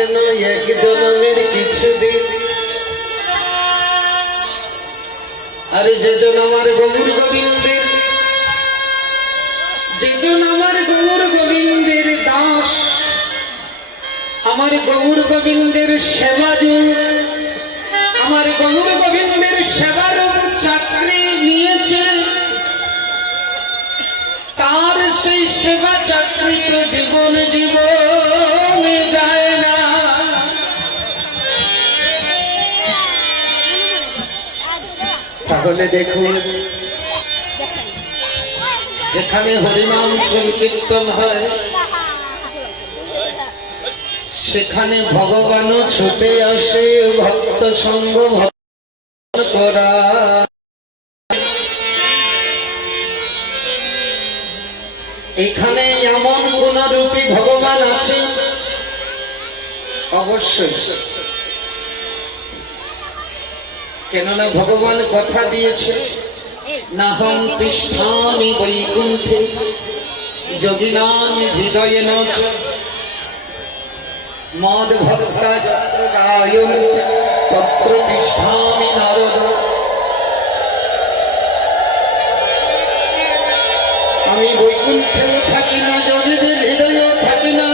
যেন এক জন্মের কিছুদিন, আর যেজন আমার গৌর গোবিন্দের, যেজন আমার গৌর গোবিন্দের দাস, আমার গৌর গোবিন্দের সেবাযুগ, আমার গৌর গোবিন্দের সেবার চাকরি নিয়েছে, তার সেই সেবা চাকরি তো জীবন জীবনে যায় না। তাহলে দেখুন, যেখানে হরিনাম সংকীর্তন হয় সেখানে ভগবানও ছুটে আসে ভক্ত সঙ্গ ভক্ত করা। এখানে এমন কোন রূপী ভগবান আছে? অবশ্যই, কেননা ভগবান কথা দিয়েছে, নাহং তিষ্ঠামি বৈকুণ্ঠে যোগিনাং হৃদয়েন চ মদ ভক্তা যত্র গায়ন্তি তত্র তিষ্ঠামি নারদ। আমি বৈকুণ্ঠেও থাকি না, যোগীদের হৃদয়েও থাকি না,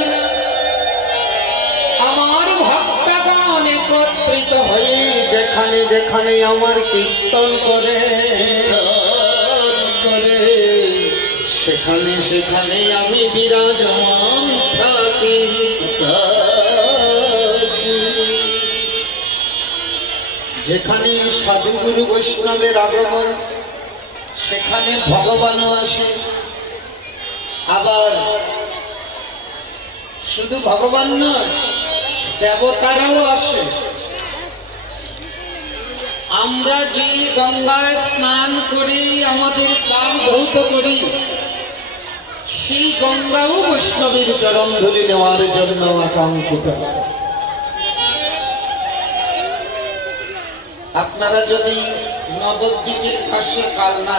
আমার ভক্তগণ একত্রিত হয়ে যেখানে যেখানে আমার কীর্তন করে সেখানে সেখানে আমি বিরাজমান থাকি। যেখানে সাধুগুরু বৈষ্ণবের আগমন সেখানে ভগবানও আসে। আবার শুধু ভগবান নয়, দেবতারাও আসে। আমরা যে গঙ্গায় স্নান করি, আমাদের পাপ ধৌত করি, সেই গঙ্গাও বৈষ্ণবের চরণ ধরে নেওয়ার জন্য আকাঙ্ক্ষিত। আপনারা যদি নবদ্বীপের পাশে কালনা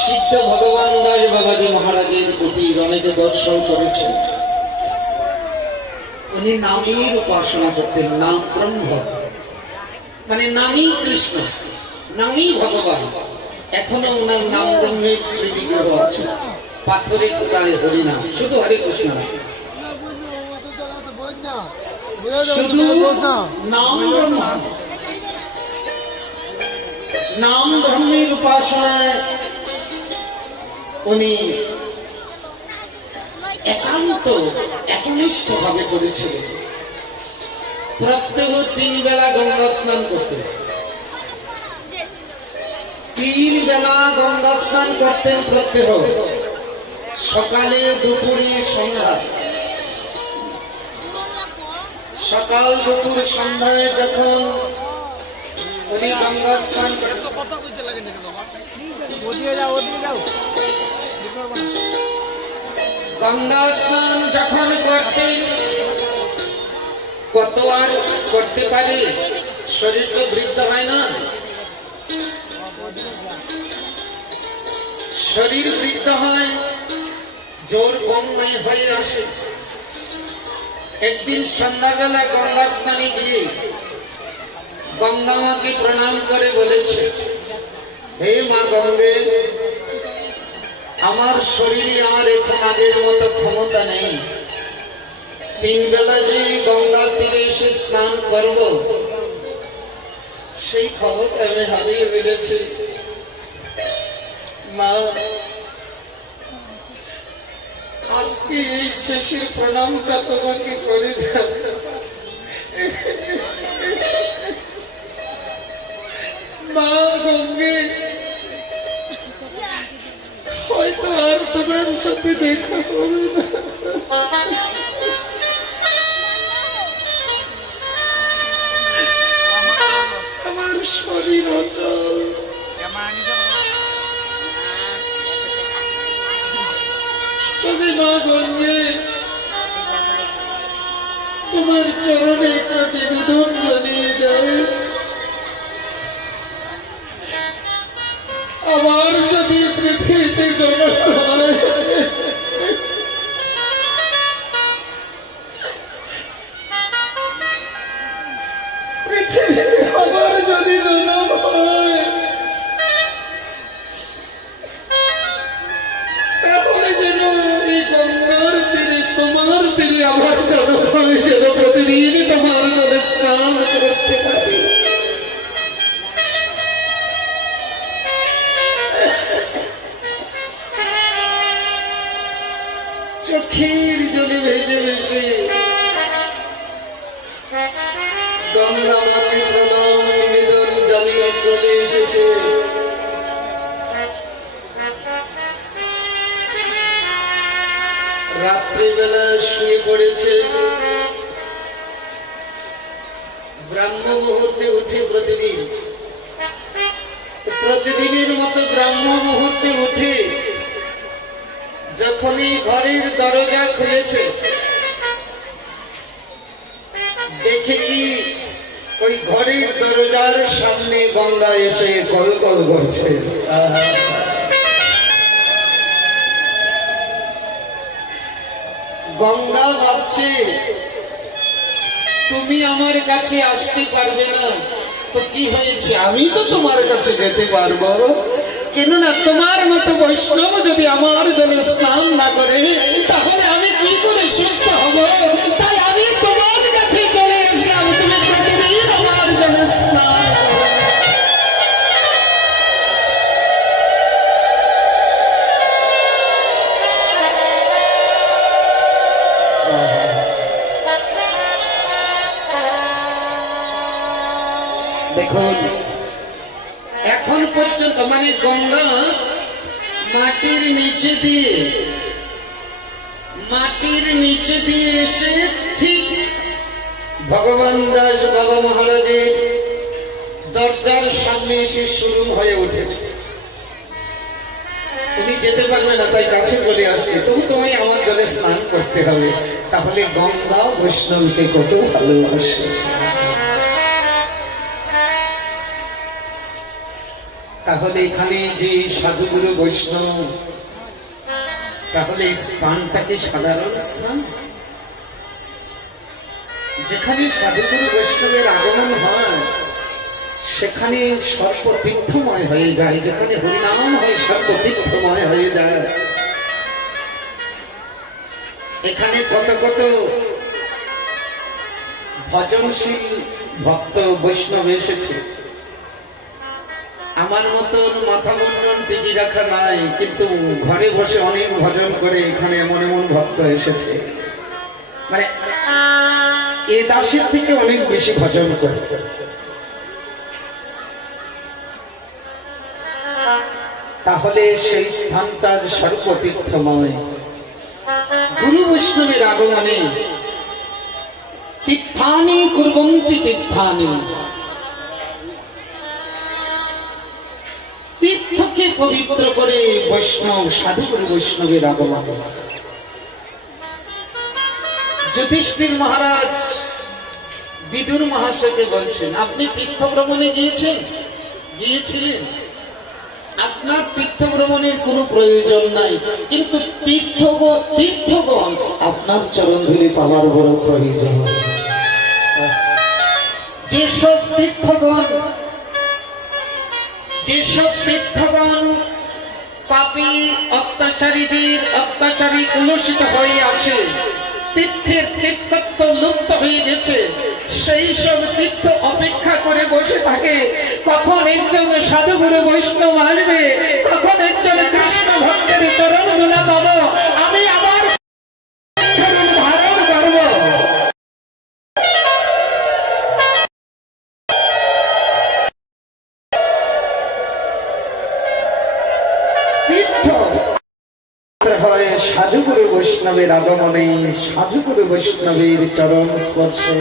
সিদ্ধ ভগবান দাস বাবাজি মহারাজের কুটির অনেকে দর্শন করেছেন। উনি নামের উপাসনা করতেন, নাম ব্রহ্ম, মানে নামই কৃষ্ণ, নামই ভগবান। এখনো ওনার নাম ব্রহ্মের শ্রীবিগ্রহ আছে, পাথরে কোথায় হরিনাম, শুধু হরে কৃষ্ণ, শুধু নাম ব্রহ্ম। নাম ব্রহ্মের উপাসনায় উনি একান্ত একনিষ্ঠ ভাবে করেছিলেন। প্রত্যেক 3 বেলা গঙ্গা স্নান করতেন, 3 বেলা গঙ্গা স্নান করতেন প্রত্যেক, সকালে, দুপুরে, সন্ধ্যা। সকাল, দুপুর, সন্ধ্যায় যখন উনি গঙ্গা স্নান করতেন, গঙ্গা স্নান যখন করতেন, কত আর করতে পারে, শরীর তো বৃদ্ধ হয় না, শরীর বৃদ্ধ হয়, জোর কম হয়ে আসে। একদিন সন্ধ্যাবেলা গঙ্গা স্নানে গিয়ে গঙ্গা মাকে প্রণাম করে বলেছে, হে মা গঙ্গে, আমার শরীরে আর এখন আগের মতো ক্ষমতা নেই, 3 বেলা যে গঙ্গার তীরে এসে স্নান করব সেই ক্ষমতা আমি হারিয়ে ফেলেছি। মা, আজকে এই শেষের প্রণামটা তোমাকে করে যাব। মা গঙ্গে, হয়তো আর তোমার সাথে দেখা হবে না, আমার শরীর অচল, তবে মা গঙ্গে, তোমার চরণে একটা নিবেদন জানিয়ে যায়, আমার যদি পৃথিবীতে জন্ম হয়, যদি জনম হয় তাহলে যেন এই গঙ্গার তীরে তোমার তীরে আমার জনম হয়, যেন প্রতিদিন তোমার জলে স্নান করতে পারি। চোখের জলে ভেসে ভেসে গঙ্গা মাকে প্রণাম নিবেদন জানিয়ে চলে এসেছে। রাত্রিবেলা শুয়ে পড়েছে, ব্রাহ্ম মুহূর্তে উঠে প্রতিদিনের মতো ব্রাহ্ম মুহূর্তে উঠে যখনই ঘরের দরজা খুলেছে, দেখে কি ওই ঘরের দরজার সামনে গঙ্গা এসে কলকল করছে। গঙ্গা ভাবছে তুমি আমার কাছে আসতে পারবে না, তো কি হয়েছে, আমি তো তোমার কাছে যেতে পারবো, কেননা তোমার মতো বৈষ্ণব যদি আমার জলে স্নান না করে তাহলে আমি কি করে সুস্থ হব। তাই আমি তোমার কাছে চলে আসলাম, তুমি প্রতিদিন আমার জলে স্নান। দেখুন এখন পর্যন্ত মানে গঙ্গা মাটির নিচে দিয়ে এসে ঠিক ভগবান দাস বাবা মহারাজের দরজার সামনে এসে শুরু হয়ে উঠেছে। তুমি যেতে পারবে না, তাই কাছে চলে আসছে, তবু তোমায় আমার জলে স্নান করতে হবে। তাহলে গঙ্গা বৈষ্ণবকে কত ভালোবাসে। তাহলে এখানে যে সাধুগুরু বৈষ্ণব, তাহলে স্নানটাকে সাধারণ স্নান? যেখানে সাধুগুরু বৈষ্ণবের আগমন হয় সেখানে সর্বতীর্থময় হয়ে যায়, যেখানে হরিনাম হয় সর্বতীর্থময় হয়ে যায়। এখানে কত কত ভজনশীল ভক্ত বৈষ্ণব এসেছে। আমার মতন মাথা মুন্ডন টিকি রাখা নাই, কিন্তু ঘরে বসে অনেক ভজন করে এখানে এমন এমন ভক্ত এসেছে, মানে এ দাসের থেকে অনেক বেশি ভজন করে। তাহলে সেই স্থানটা সর্বতীর্থময়। গুরু বৈষ্ণবের আগমনে তীর্থানি কুর্বন্তি তীর্থানি, তীর্থকে পবিত্র করে বৈষ্ণব সাধুগুরু বৈষ্ণবের আগমন। যুধিষ্ঠির মহারাজ বিদুর মহাশয়কে বলছেন, আপনি তীর্থ ভ্রমণে গিয়েছিলেন, আপনার তীর্থ ভ্রমণের কোনো প্রয়োজন নাই, কিন্তু তীর্থগণ আপনার চরণ ধরে পাওয়ার বড় প্রয়োজন। যেসব তীর্থগণ পাপী অত্যাচারী উলসিত হয়ে আছে, তীর্থের তীর্থত্ব লুপ্ত হয়ে গেছে, সেই সব তীর্থ অপেক্ষা করে বসে থাকে কখন একজন সাধুগুরু বৈষ্ণব আসবে, কখন একজন কৃষ্ণ ভক্তের চরণ ধুলা পাবো, আমি আমার ধারণ করব। তীর্থ হয় সাধুগুরু বৈষ্ণবের আগমনে, সাধুগুরু বৈষ্ণবের চরণ স্পর্শে।